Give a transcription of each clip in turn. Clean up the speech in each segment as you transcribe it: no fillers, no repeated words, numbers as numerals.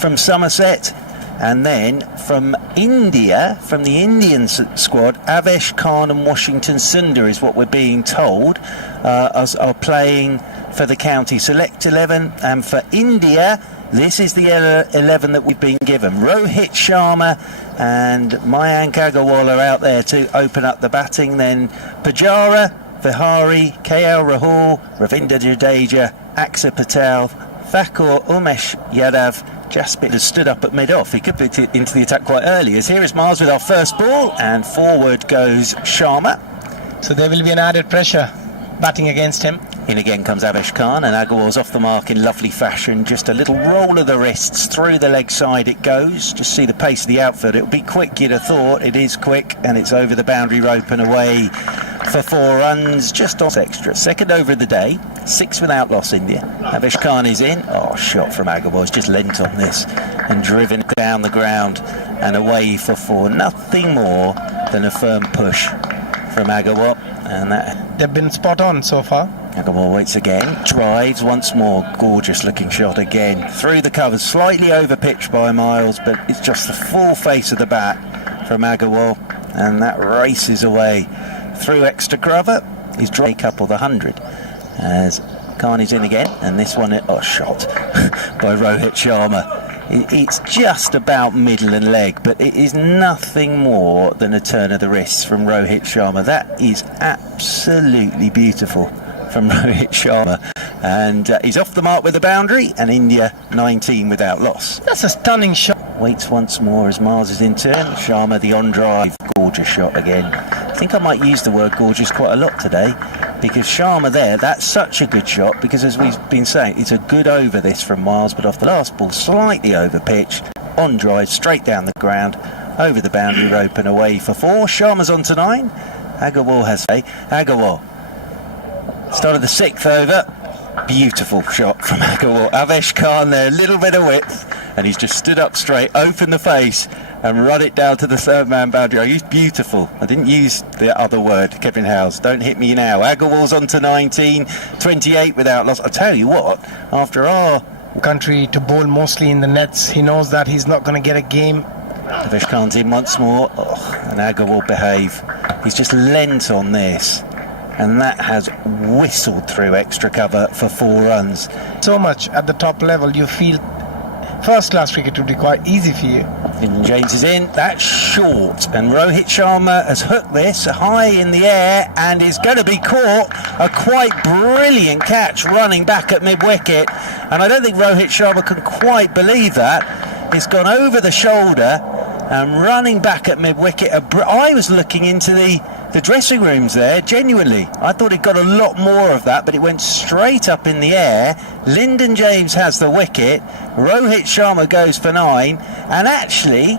from Somerset. And then from India, from the Indian squad, Avesh Khan and Washington Sundar is what we're being told are playing for the county select 11. And for India, this is the 11 that we've been given. Rohit Sharma and Mayank Agarwal are out there to open up the batting. Then Pujara, Vihari, KL Rahul, Ravinder Jadeja, Akshar Patel, Thakur, Umesh Yadav. Jasprit has stood up at mid-off. He could be into the attack quite early. As here is Miles with our first ball, and forward goes Sharma. So there will be an added pressure batting against him. In again comes Avesh Khan, and Agarwal's off the mark in lovely fashion. Just a little roll of the wrists through the leg side it goes. Just see the pace of the outfield. It'll be quick, you'd have thought. It is quick, and it's over the boundary rope and away for 4 runs. Just off extra. Second over of the day. 6 without loss, India. Avesh Khan is in. Oh, shot from Agarwal. He's just lent on this and driven down the ground and away for 4. Nothing more than a firm push from Agarwal. And that they've been spot on so far. Agarwal waits again, drives once more, gorgeous looking shot again, through the covers, slightly over pitched by Miles, but it's just the full face of the bat from Agarwal, and that races away through extra cover. He's dry couple the 100 as Khan is in again, and this one, shot by Rohit Sharma. It's just about middle and leg, but it is nothing more than a turn of the wrists from Rohit Sharma. That is absolutely beautiful from Rohit Sharma, and he's off the mark with the boundary, and India 19 without loss. That's a stunning shot. Waits once more as Miles is in turn. Sharma the on drive, gorgeous shot again. I think I might use the word gorgeous quite a lot today, because Sharma there, that's such a good shot, because as we've been saying, it's a good over this from Miles, but off the last ball, slightly over pitch, on drive, straight down the ground, over the boundary rope and away for 4. Sharma's on to 9. Agarwal has Agarwal. Start of the 6th over. Beautiful shot from Agarwal. Avesh Khan there, a little bit of width, and he's just stood up straight, opened the face, and run it down to the 3rd man boundary. I used beautiful. I didn't use the other word, Kevin Howes. Don't hit me now. Agarwal's on to 19, 28 without loss. I'll tell you what, after our country to bowl mostly in the nets, he knows that he's not going to get a game. Avesh Khan's in once more, and Agarwal behave. He's just lent on this, and that has whistled through extra cover for 4 runs. So much at the top level, you feel first class cricket would be quite easy for you. And James is in, that's short, and Rohit Sharma has hooked this high in the air and is going to be caught. A quite brilliant catch running back at mid-wicket, and I don't think Rohit Sharma can quite believe that. It's gone over the shoulder and running back at mid-wicket. I was looking into the dressing rooms there, genuinely. I thought it got a lot more of that, but it went straight up in the air. Lyndon James has the wicket. Rohit Sharma goes for 9. And actually,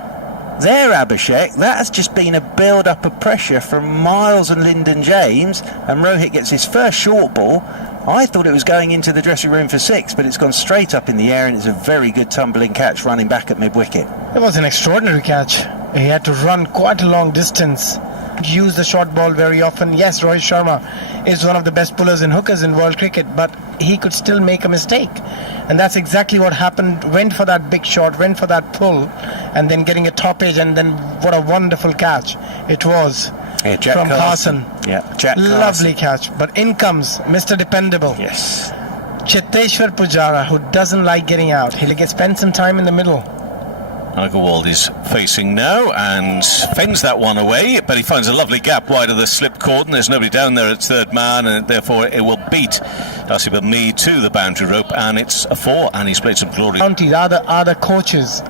there, Abhishek, that has just been a build-up of pressure from Miles and Lyndon James, and Rohit gets his first short ball. I thought it was going into the dressing room for 6, but it's gone straight up in the air, and it's a very good tumbling catch running back at mid-wicket. It was an extraordinary catch. He had to run quite a long distance, use the short ball very often. Yes, Rohit Sharma is one of the best pullers and hookers in world cricket, but he could still make a mistake, and that's exactly what happened. Went for that big shot, went for that pull, and then getting a top edge, and then what a wonderful catch it was. Yeah, Jack from Carson. Yeah, Jack Lovely Carson. catch. But in comes Mr. Dependable. Yes. Cheteshwar Pujara, who doesn't like getting out. He'll spend some time in the middle. Agarwal is facing now and fends that one away, but he finds a lovely gap wide of the slip court, and there's nobody down there at 3rd man, and therefore it will beat Asif Hamid to the boundary rope, and it's a 4, and he's played some glory. Counties are the coaches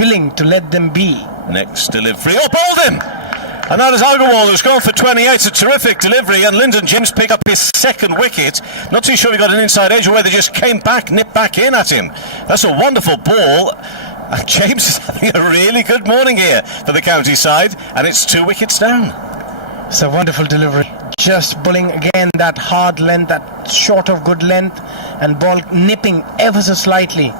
willing to let them be. Next delivery, bowled him! And that is Agarwal, who's gone for 28. A terrific delivery, and Lyndon James pick up his 2nd wicket. Not too sure he got an inside edge, or whether they just came back, nipped back in at him. That's a wonderful ball. And James is having a really good morning here for the county side, and it's 2 wickets down. It's a wonderful delivery. Just pulling again that hard length, that short of good length, and ball nipping ever so slightly,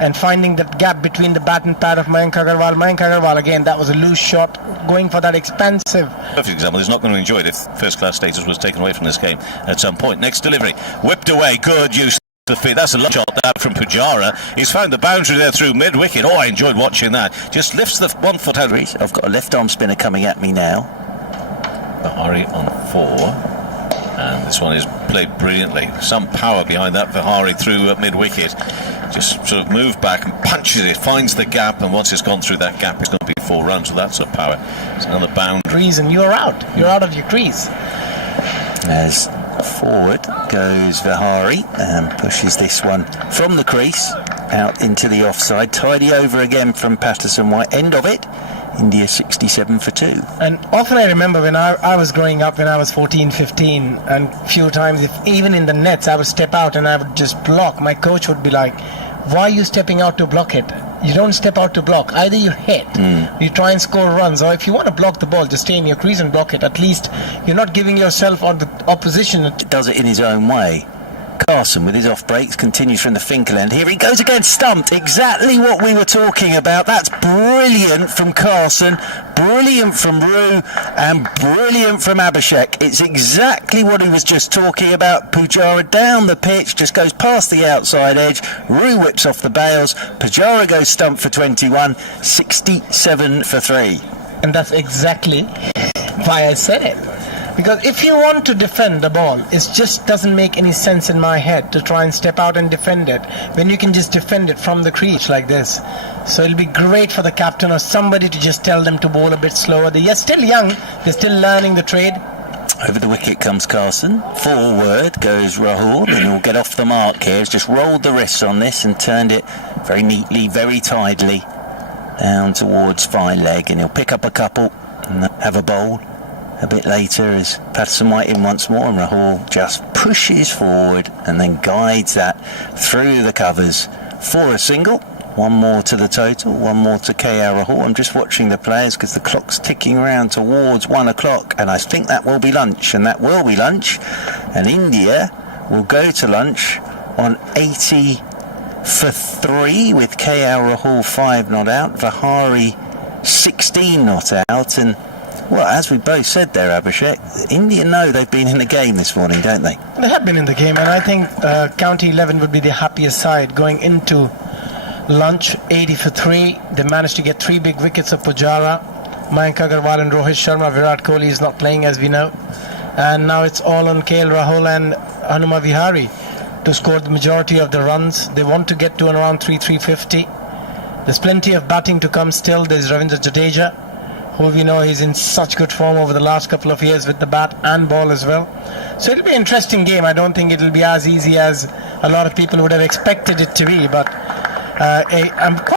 and finding that gap between the bat and pad of Mayank Agarwal. Mayank Agarwal, again, that was a loose shot, going for that expansive. Perfect example. He's not going to enjoy it if first class status was taken away from this game at some point. Next delivery, whipped away, good use the feet. That's a long shot that from Pujara. He's found the boundary there through mid-wicket. Oh, I enjoyed watching that. Just lifts the 1 foot out. I've got a left arm spinner coming at me now. Vihari on 4. And this one is played brilliantly. Some power behind that Vihari through mid-wicket. Just sort of moved back and punches it, finds the gap, and once it's gone through that gap, it's going to be 4 runs. So that's a power. It's another boundary. Crease and you're out. You're out of your crease. As forward goes Vihari and pushes this one from the crease out into the offside. Tidy over again from Patterson White. End of it. India 67 for 2. And often I remember when I was growing up, when I was 14, 15, and few times, if even in the nets, I would step out and I would just block. My coach would be like, why are you stepping out to block it? You don't step out to block. Either you hit, you try and score runs, or if you want to block the ball, just stay in your crease and block it. At least you're not giving yourself or the opposition. Does it in his own way. Carson with his off breaks continues from the Finkel end. Here he goes again, stumped. Exactly what we were talking about. That's brilliant from Carson, brilliant from Root, and brilliant from Abhishek. It's exactly what he was just talking about. Pujara down the pitch, just goes past the outside edge. Root whips off the bails. Pujara goes stumped for 21, 67 for 3. And that's exactly why I said it. Because if you want to defend the ball, it just doesn't make any sense in my head to try and step out and defend it when you can just defend it from the crease like this. So it'll be great for the captain or somebody to just tell them to bowl a bit slower. They're still young, they're still learning the trade. Over the wicket comes Carson. Forward goes Rahul, and he'll get off the mark here. He's just rolled the wrists on this and turned it very neatly, very tidily down towards fine leg, and he'll pick up a couple and have a bowl. A bit later as Patterson White in once more, and Rahul just pushes forward and then guides that through the covers for a single. One more to the total, one more to KL Rahul. I'm just watching the players because the clock's ticking around towards 1 o'clock, and I think that will be lunch, and that will be lunch. And India will go to lunch on 80 for 3 with KL Rahul 5 not out, Vihari 16 not out, and well, as we both said there, Abhishek, India know they've been in the game this morning, don't they? They have been in the game, and I think County 11 would be the happiest side going into lunch. 80 for 3. They managed to get 3 big wickets of Pujara, Mayank Agarwal and Rohit Sharma. Virat Kohli is not playing, as we know. And now it's all on KL Rahul and Hanuma Vihari to score the majority of the runs. They want to get to around 350. There's plenty of batting to come still. There's Ravindra Jadeja, who we know is in such good form over the last couple of years with the bat and ball as well. So it'll be an interesting game. I don't think it'll be as easy as a lot of people would have expected it to be, but I'm quite